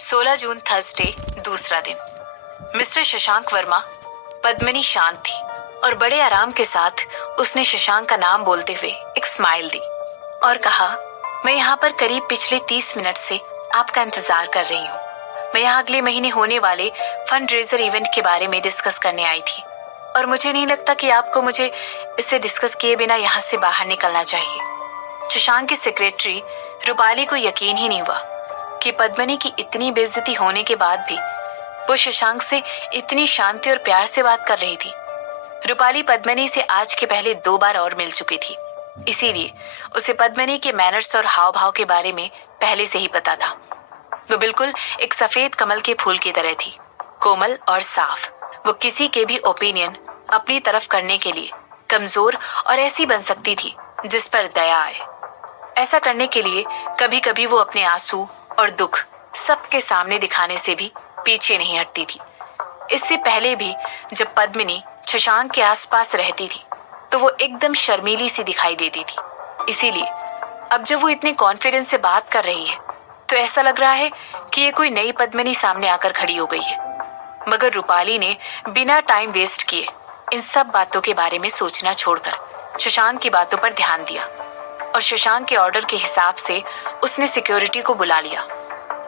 16 जून Thursday, दूसरा दिन। Mister Shashank Verma. Padmini शांत थी और बड़े आराम के साथ उसने शशांक का नाम बोलते हुए एक स्माइल दी और कहा, मैं यहाँ पर करीब पिछले 30 मिनट से आपका इंतजार कर रही हूँ। मैं यहाँ अगले महीने होने वाले फंड रेजर इवेंट के बारे में डिस्कस करने आई थी और मुझे नहीं लगता कि आपको मुझे इससे डिस्कस किए बिना यहाँ से बाहर निकलना चाहिए। शशांक की सेक्रेटरी रूपाली को यकीन ही नहीं हुआ कि पद्मिनी की इतनी बेइज्जती होने के बाद भी वो शशांक से इतनी शांति और प्यार से बात कर रही थी। रूपाली पद्मिनी से आज के पहले 2 बार और मिल चुकी थी, इसीलिए उसे पद्मिनी के मैनर्स और हाव भाव के बारे में पहले से ही पता था। वो बिल्कुल एक सफेद कमल के फूल की तरह थी, कोमल और साफ। वो किसी के भी ओपिनियन अपनी तरफ करने के लिए कमजोर और ऐसी बन सकती थी जिस पर दया आए। ऐसा करने के लिए कभी कभी वो अपने आंसू और दुख सबके सामने दिखाने से भी पीछे नहीं हटती थी। इससे पहले भी जब पद्मिनी शशांक के आसपास रहती थी तो वो एकदम शर्मीली सी दिखाई देती थी। इसीलिए अब जब वो इतने कॉन्फिडेंस से बात कर रही है तो ऐसा लग रहा है कि ये कोई नई पद्मिनी सामने आकर खड़ी हो गई है। मगर रूपाली ने बिना टाइम वेस्ट किए इन सब बातों के बारे में सोचना छोड़कर शशांक की बातों पर ध्यान दिया और शशांक के ऑर्डर के हिसाब से उसने सिक्योरिटी को बुला लिया।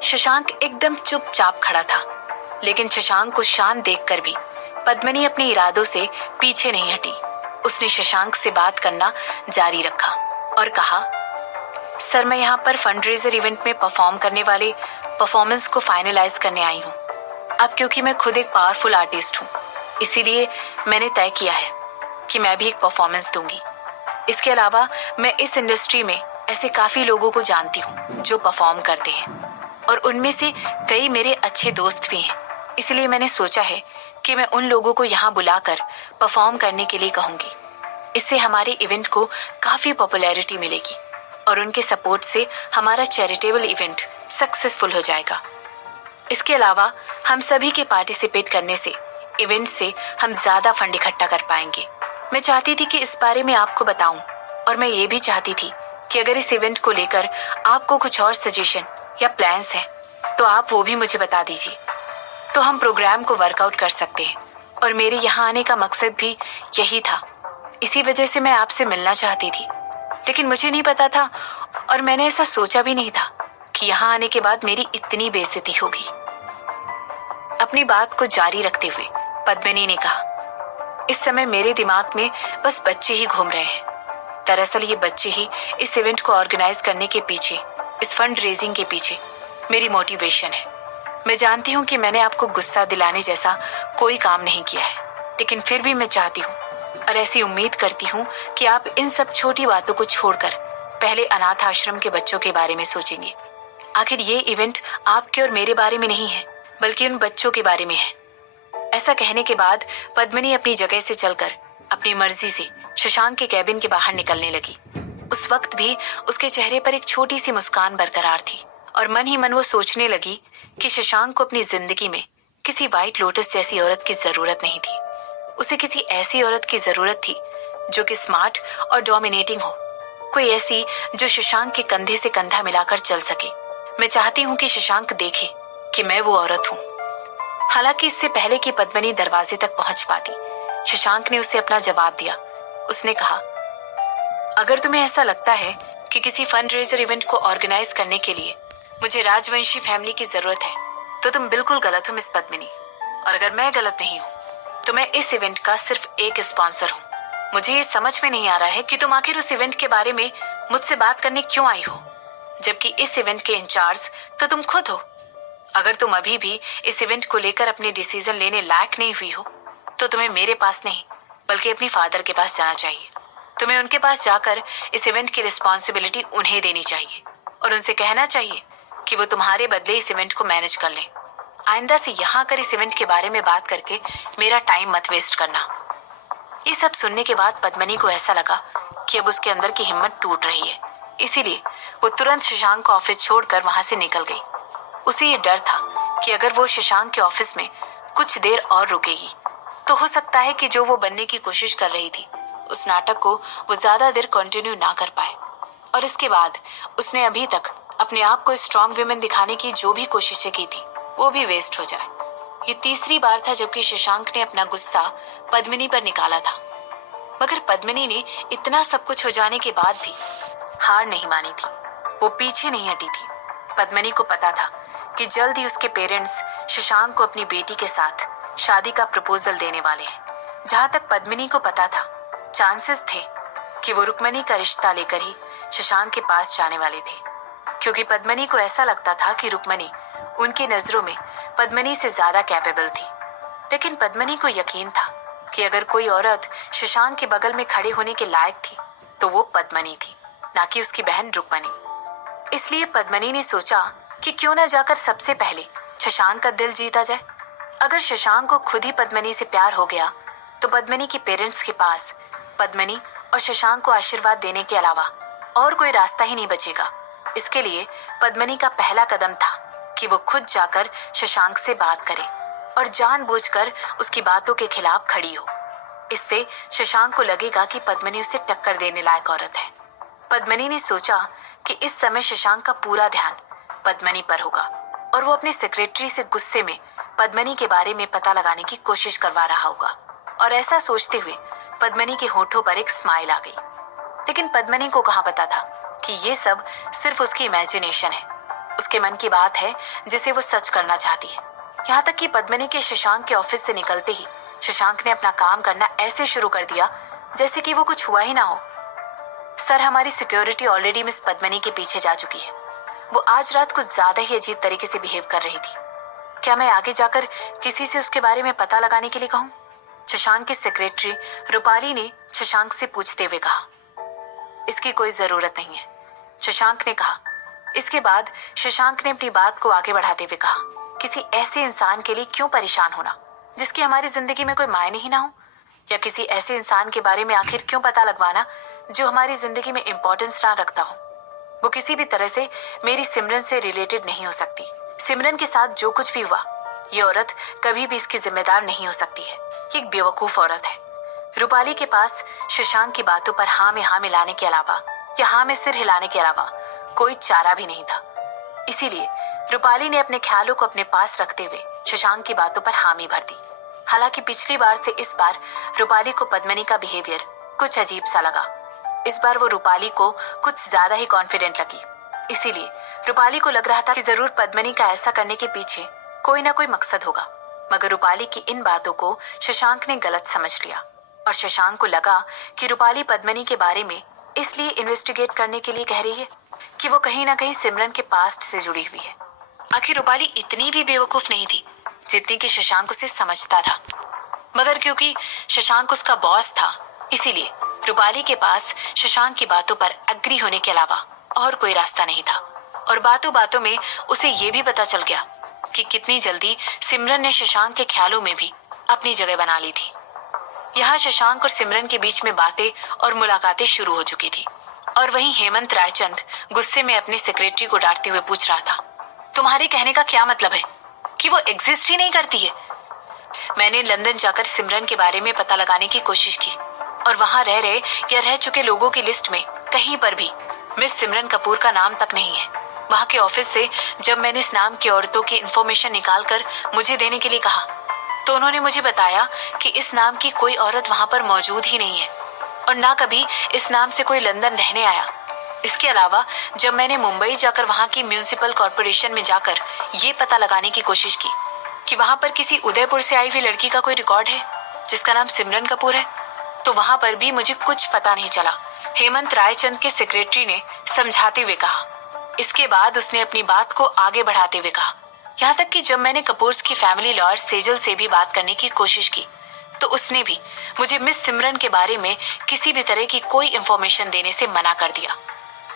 शशांक एकदम चुपचाप खड़ा था, लेकिन शशांक को शांत देखकर भी पद्मिनी अपने इरादों से पीछे नहीं हटी। उसने शशांक से बात करना जारी रखा और कहा, सर मैं यहाँ पर फंडरेजर इवेंट में परफॉर्म करने वाले परफॉर्मेंस को फाइनलाइज करने आई हूँ। अब क्योंकि मैं खुद एक पावरफुल आर्टिस्ट हूँ, इसीलिए मैंने तय किया है कि मैं भी एक परफॉर्मेंस दूंगी। इसके अलावा मैं इस इंडस्ट्री में ऐसे काफी लोगों को जानती हूँ जो परफॉर्म करते हैं और उनमें से कई मेरे अच्छे दोस्त भी हैं। इसलिए मैंने सोचा है कि मैं उन लोगों को यहाँ बुलाकर परफॉर्म करने के लिए कहूँगी। इससे हमारे इवेंट को काफी पॉपुलैरिटी मिलेगी और उनके सपोर्ट से हमारा चैरिटेबल इवेंट सक्सेसफुल हो जाएगा। इसके अलावा हम सभी के पार्टिसिपेट करने से इवेंट से हम ज्यादा फंड इकट्ठा कर पाएंगे। मैं चाहती थी कि इस बारे में आपको बताऊं और मैं ये भी चाहती थी कि अगर इस इवेंट को लेकर आपको कुछ और सजेशन या प्लान्स हैं तो आप वो भी मुझे बता दीजिए, तो हम प्रोग्राम को वर्कआउट कर सकते हैं। और मेरे यहाँ आने का मकसद भी यही था, इसी वजह से मैं आपसे मिलना चाहती थी, लेकिन मुझे नहीं पता था और मैंने ऐसा सोचा भी नहीं था कि यहाँ आने के बाद मेरी इतनी बेइज्जती होगी। अपनी बात को जारी रखते हुए पद्मिनी ने कहा, इस समय मेरे दिमाग में बस बच्चे ही घूम रहे हैं। दरअसल ये बच्चे ही इस इवेंट को ऑर्गेनाइज करने के पीछे, इस फंड रेजिंग के पीछे मेरी मोटिवेशन है। मैं जानती हूँ कि मैंने आपको गुस्सा दिलाने जैसा कोई काम नहीं किया है, लेकिन फिर भी मैं चाहती हूँ और ऐसी उम्मीद करती हूँ कि आप इन सब छोटी बातों को छोड़कर पहले अनाथ आश्रम के बच्चों के बारे में सोचेंगे। आखिर ये इवेंट आपके और मेरे बारे में नहीं है, बल्कि उन बच्चों के बारे में है। ऐसा कहने के बाद पद्मिनी अपनी जगह से चलकर अपनी मर्जी से शशांक के कैबिन के बाहर निकलने लगी। उस वक्त भी उसके चेहरे पर एक छोटी सी मुस्कान बरकरार थी और मन ही मन वो सोचने लगी कि शशांक को अपनी जिंदगी में किसी व्हाइट लोटस जैसी औरत की जरूरत नहीं थी। उसे किसी ऐसी औरत की जरूरत थी जो कि स्मार्ट और डोमिनेटिंग हो, कोई ऐसी जो शशांक के कंधे से कंधा मिलाकर चल सके। मैं चाहती हूँ कि शशांक देखे कि मैं वो औरत हूँ। हालांकि इससे पहले कि पद्मिनी दरवाजे तक पहुंच पाती, शशांक ने उसे अपना जवाब दिया। उसने कहा, अगर तुम्हें ऐसा लगता है कि किसी फंड रेजर इवेंट को ऑर्गेनाइज करने के लिए मुझे राजवंशी फैमिली की जरूरत है तो तुम बिल्कुल गलत हो मिस पद्मिनी। और अगर मैं गलत नहीं हूँ तो मैं इस इवेंट का सिर्फ एक स्पॉन्सर हूँ। मुझे ये समझ में नहीं आ रहा है कि तुम आखिर उस इवेंट के बारे में मुझसे बात करने क्यों आई हो, जबकि इस इवेंट के इंचार्ज तो तुम खुद हो। अगर तुम अभी भी इस इवेंट को लेकर अपने डिसीजन लेने लायक नहीं हुई हो तो तुम्हें मेरे पास नहीं बल्कि अपने फादर के पास जाना चाहिए। तुम्हें उनके पास जाकर इस इवेंट की रिस्पॉन्सिबिलिटी उन्हें देनी चाहिए और उनसे कहना चाहिए कि वो तुम्हारे बदले इस इवेंट को मैनेज कर लें। आइंदा से यहाँ आकर इस इवेंट के बारे में बात करके मेरा टाइम मत वेस्ट करना। ये सब सुनने के बाद पद्मिनी को ऐसा लगा कि अब उसके अंदर की हिम्मत टूट रही है, इसीलिए वो तुरंत शशांक का ऑफिस छोड़कर वहां से निकल गई। उसे ये डर था कि अगर वो शशांक के ऑफिस में कुछ देर और रुकेगी तो हो सकता है कि जो वो बनने की कोशिश कर रही थी उस नाटक को वो ज्यादा देर कंटिन्यू ना कर पाए। और इसके बाद उसने अभी तक अपने आप को स्ट्रॉन्ग वुमेन दिखाने की जो भी कोशिशें की थी वो भी वेस्ट हो जाए। ये तीसरी बार था जबकि शशांक ने अपना गुस्सा पद्मिनी पर निकाला था, मगर पद्मिनी ने इतना सब कुछ हो जाने के बाद भी हार नहीं मानी थी। वो पीछे नहीं हटी थी। पद्मिनी को पता था कि जल्द ही उसके पेरेंट्स शशांक को अपनी बेटी के साथ शादी का प्रपोजल देने वाले हैं। जहां तक पद्मिनी को पता था, चांसेस थे कि वो रुक्मणी का रिश्ता लेकर ही शशांक के पास जाने वाले थे, क्योंकि पद्मिनी को ऐसा लगता था कि रुक्मणी उनकी नजरों में पद्मिनी से ज्यादा कैपेबल थी। लेकिन पद्मिनी को यकीन था कि अगर कोई औरत शशांक के बगल में खड़े होने के लायक थी तो वो पद्मिनी थी, ना कि उसकी बहन रुक्मणी। इसलिए पद्मिनी ने सोचा कि क्यों न जाकर सबसे पहले शशांक का दिल जीता जाए। अगर शशांक को खुद ही पद्मिनी से प्यार हो गया तो पद्मिनी के पेरेंट्स के पास पद्मिनी और शशांक को आशीर्वाद देने के अलावा और कोई रास्ता ही नहीं बचेगा। इसके लिए पद्मिनी का पहला कदम था कि वो खुद जाकर शशांक से बात करे और जानबूझकर उसकी बातों के खिलाफ खड़ी हो। इससे शशांक को लगेगा कि पद्मिनी उसे टक्कर देने लायक औरत है। पद्मिनी ने सोचा कि इस समय शशांक का पूरा ध्यान पद्मिनी पर होगा और वो अपने सेक्रेटरी से गुस्से में पद्मिनी के बारे में पता लगाने की कोशिश करवा रहा होगा। और ऐसा सोचते हुए पद्मिनी के होठों पर एक स्माइल आ गई। लेकिन पद्मिनी को कहाँ पता था कि ये सब सिर्फ उसकी इमेजिनेशन है, उसके मन की बात है जिसे वो सच करना चाहती है। यहाँ तक कि पद्मिनी के शशांक के ऑफिस से निकलते ही शशांक ने अपना काम करना ऐसे शुरू कर दिया जैसे कि वो कुछ हुआ ही ना हो। सर, हमारी सिक्योरिटी ऑलरेडी मिस पद्मिनी के पीछे जा चुकी है। वो आज रात कुछ ज्यादा ही अजीब तरीके से बिहेव कर रही थी। क्या मैं आगे जाकर किसी से उसके बारे में पता लगाने के लिए कहूँ? शशांक की सेक्रेटरी रूपाली ने शशांक से पूछते हुए कहा। इसकी कोई जरूरत नहीं है, शशांक ने कहा। इसके बाद शशांक ने अपनी बात को आगे बढ़ाते हुए कहा, किसी ऐसे इंसान के लिए क्यों परेशान होना जिसकी हमारी जिंदगी में कोई मायने ही ना हो, या किसी ऐसे इंसान के बारे में आखिर क्यों पता लगवाना जो हमारी जिंदगी में इंपॉर्टेंस ना रखता हो। वो किसी भी तरह से मेरी सिमरन से रिलेटेड नहीं हो सकती। सिमरन के साथ जो कुछ भी हुआ, ये औरत कभी भी इसकी जिम्मेदार नहीं हो सकती है। ये एक बेवकूफ औरत है। रूपाली के पास शशांक की बातों पर हाँ में हाँ मिलाने के अलावा या हाँ में सिर हिलाने के अलावा कोई चारा भी नहीं था। इसीलिए रूपाली ने अपने ख्यालों को अपने पास रखते हुए शशांक की बातों पर हामी भर दी। हालांकि पिछली बार से इस बार रूपाली को पद्मिनी का बिहेवियर कुछ अजीब सा लगा। इस बार वो रूपाली को कुछ ज्यादा ही कॉन्फिडेंट लगी। इसीलिए रूपाली को लग रहा था कि जरूर पद्मिनी का ऐसा करने के पीछे कोई ना कोई मकसद होगा। मगर रूपाली की इन बातों को शशांक ने गलत समझ लिया और शशांक को लगा कि रूपाली पद्मिनी के बारे में इसलिए इन्वेस्टिगेट करने के लिए कह रही है कि वो कहीं ना कहीं सिमरन के पास्ट से जुड़ी हुई है। आखिर रूपाली इतनी भी बेवकूफ नहीं थी जितनी कि शशांक उसे समझता था। मगर क्योंकि शशांक उसका बॉस था, इसीलिए रूपाली के पास शशांक की बातों पर एग्री होने के अलावा और कोई रास्ता नहीं था। और बातों बातों में उसे ये भी पता चल गया कि कितनी जल्दी सिमरन ने शशांक के ख्यालों में भी अपनी जगह बना ली थी। यहाँ शशांक और सिमरन के बीच में बातें और मुलाकातें शुरू हो चुकी थी। और वहीं हेमंत रायचंद गुस्से में अपने सेक्रेटरी को डांटते हुए पूछ रहा था, तुम्हारे कहने का क्या मतलब है कि वो एग्जिस्ट ही नहीं करती है? मैंने लंदन जाकर सिमरन के बारे में पता लगाने की कोशिश की और वहां रह रहे या रह चुके लोगों की लिस्ट में कहीं पर भी मिस सिमरन कपूर का नाम तक नहीं है। वहां के ऑफिस से जब मैंने इस नाम की औरतों की इन्फॉर्मेशन निकाल कर मुझे देने के लिए कहा तो उन्होंने मुझे बताया कि इस नाम की कोई औरत वहां पर मौजूद ही नहीं है और ना कभी इस नाम से कोई लंदन रहने आया। इसके अलावा जब मैंने मुंबई जाकर वहां की म्यूनिसिपल कॉर्पोरेशन में जाकर ये पता लगाने की कोशिश की कि वहां पर किसी उदयपुर से आई हुई लड़की का कोई रिकॉर्ड है जिसका नाम सिमरन कपूर है, तो वहां पर भी मुझे कुछ पता नहीं चला। हेमंत रायचंद के सेक्रेटरी ने समझाते हुए कहा। इसके बाद उसने अपनी बात को आगे बढ़ाते हुए कहा, यहाँ तक कि जब मैंने कपूर्स की फैमिली लॉयर सेजल से भी बात करने की कोशिश की तो उसने भी मुझे मिस सिमरन के बारे में किसी भी तरह की कोई इंफॉर्मेशन देने से मना कर दिया।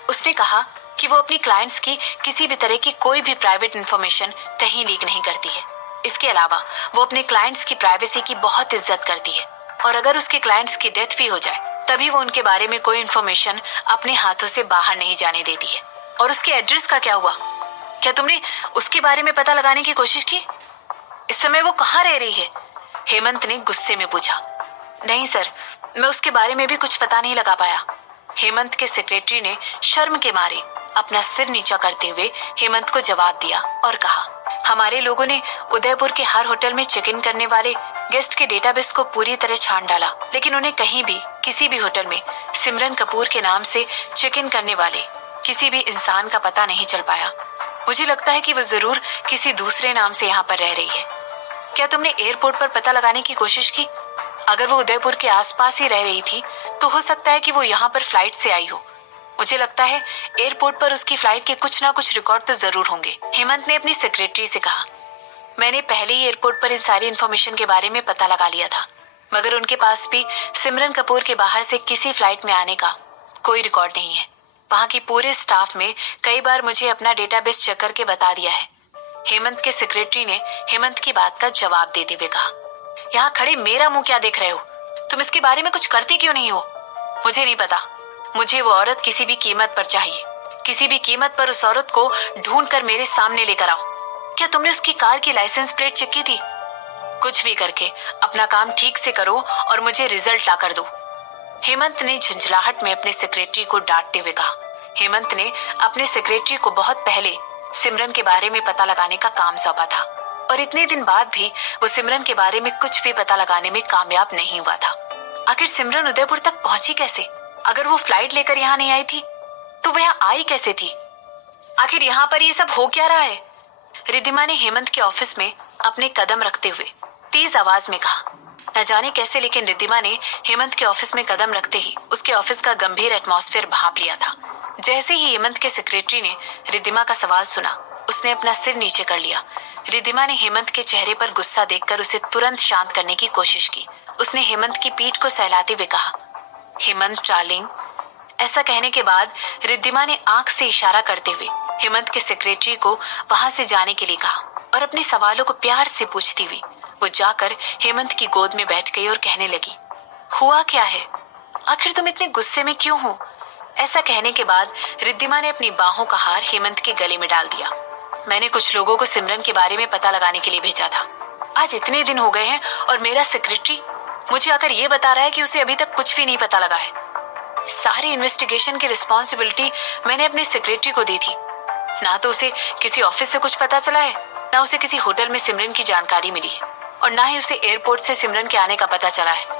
उसने कहा कि वो अपनी क्लाइंट्स की किसी भी तरह की कोई भी प्राइवेट इंफॉर्मेशन कहीं लीक नहीं करती है। इसके अलावा वो अपने क्लाइंट्स की प्राइवेसी की बहुत इज्जत करती है और अगर उसके क्लाइंट्स की डेथ भी हो जाए तभी वो उनके बारे में कोई इंफॉर्मेशन अपने हाथों से बाहर नहीं जाने देती है। और उसके एड्रेस का क्या हुआ? क्या तुमने उसके बारे में पता लगाने की कोशिश की? इस समय वो कहाँ रह रही है? हेमंत ने गुस्से में पूछा। नहीं सर, मैं उसके बारे में भी कुछ पता नहीं लगा पाया। हेमंत के सेक्रेटरी ने शर्म के मारे अपना सिर नीचा करते हुए हेमंत को जवाब दिया और कहा, हमारे लोगों ने उदयपुर के हर होटल में चेक इन करने वाले गेस्ट के डेटाबेस को पूरी तरह छान डाला, लेकिन उन्हें कहीं भी किसी भी होटल में सिमरन कपूर के नाम से चेक इन करने वाले किसी भी इंसान का पता नहीं चल पाया। मुझे लगता है कि वो जरूर किसी दूसरे नाम से यहाँ पर रह रही है। क्या तुमने एयरपोर्ट पर पता लगाने की कोशिश की? अगर वो उदयपुर के आसपास ही रह रही थी तो हो सकता है कि वो यहाँ पर फ्लाइट से आई हो। मुझे लगता है एयरपोर्ट पर उसकी फ्लाइट के कुछ ना कुछ रिकॉर्ड तो जरूर होंगे। हेमंत ने अपनी सेक्रेटरी से कहा, मैंने पहले ही एयरपोर्ट पर इन सारी इन्फॉर्मेशन के बारे में पता लगा लिया था, मगर उनके पास भी सिमरन कपूर के बाहर से किसी फ्लाइट में आने का कोई रिकॉर्ड नहीं है। वहाँ की पूरे स्टाफ में कई बार मुझे अपना डेटाबेस चेक करके बता दिया है। हेमंत के सेक्रेटरी ने हेमंत की बात का जवाब देते हुए कहा, यहाँ खड़े मेरा मुंह क्या देख रहे हो? तुम इसके बारे में कुछ करते क्यों नहीं हो? मुझे नहीं पता। मुझे वो औरत किसी भी कीमत पर चाहिए। किसी भी कीमत पर उस औरत को ढूंढ कर मेरे सामने लेकर आओ। क्या तुमने उसकी कार की लाइसेंस प्लेट चेक की थी? कुछ भी करके अपना काम ठीक से करो और मुझे रिजल्ट ला कर दो। हेमंत ने झुंझलाहट में अपने सेक्रेटरी को डांटते हुए कहा। हेमंत ने अपने सेक्रेटरी को बहुत पहले सिमरन के बारे में पता लगाने का काम सौंपा था और इतने दिन बाद भी वो सिमरन के बारे में कुछ भी पता लगाने में कामयाब नहीं हुआ था। आखिर सिमरन उदयपुर तक पहुंची कैसे? अगर वो फ्लाइट लेकर यहाँ नहीं आई थी तो वह यहाँ आई कैसे थी? आखिर यहाँ पर ये सब हो क्या रहा है? रिद्धिमा ने हेमंत के ऑफिस में अपने कदम रखते हुए तेज आवाज में कहा। न जाने कैसे, लेकिन रिद्धिमा ने हेमंत के ऑफिस में कदम रखते ही उसके ऑफिस का गंभीर एटमॉस्फेयर भांप लिया था। जैसे ही हेमंत के सेक्रेटरी ने रिद्धिमा का सवाल सुना, उसने अपना सिर नीचे कर लिया। रिद्धिमा ने हेमंत के चेहरे पर गुस्सा देखकर उसे तुरंत शांत करने की कोशिश की। उसने हेमंत की पीठ को सहलाते हुए कहा, हेमंत डार्लिंग। ऐसा कहने के बाद रिद्धिमा ने आंख से इशारा करते हुए हेमंत के सेक्रेटरी को वहां से जाने के लिए कहा और अपने सवालों को प्यार से पूछती हुई वो जाकर हेमंत की गोद में बैठ गई और कहने लगी, हुआ क्या है? आखिर तुम इतने गुस्से में क्यों हो? ऐसा कहने के बाद रिद्धिमा ने अपनी बाहों का हार हेमंत के गले में डाल दिया। मैंने कुछ लोगों को सिमरन के बारे में पता लगाने के लिए भेजा था। आज इतने दिन हो गए हैं और मेरा सेक्रेटरी मुझे आकर ये बता रहा है कि उसे अभी तक कुछ भी नहीं पता लगा है। सारी इन्वेस्टिगेशन की रिस्पॉन्सिबिलिटी मैंने अपने सेक्रेटरी को दी थी। ना तो उसे किसी ऑफिस से कुछ पता चला है, ना उसे किसी होटल में सिमरन की जानकारी मिली है और ना ही उसे एयरपोर्ट से सिमरन के आने का पता चला है।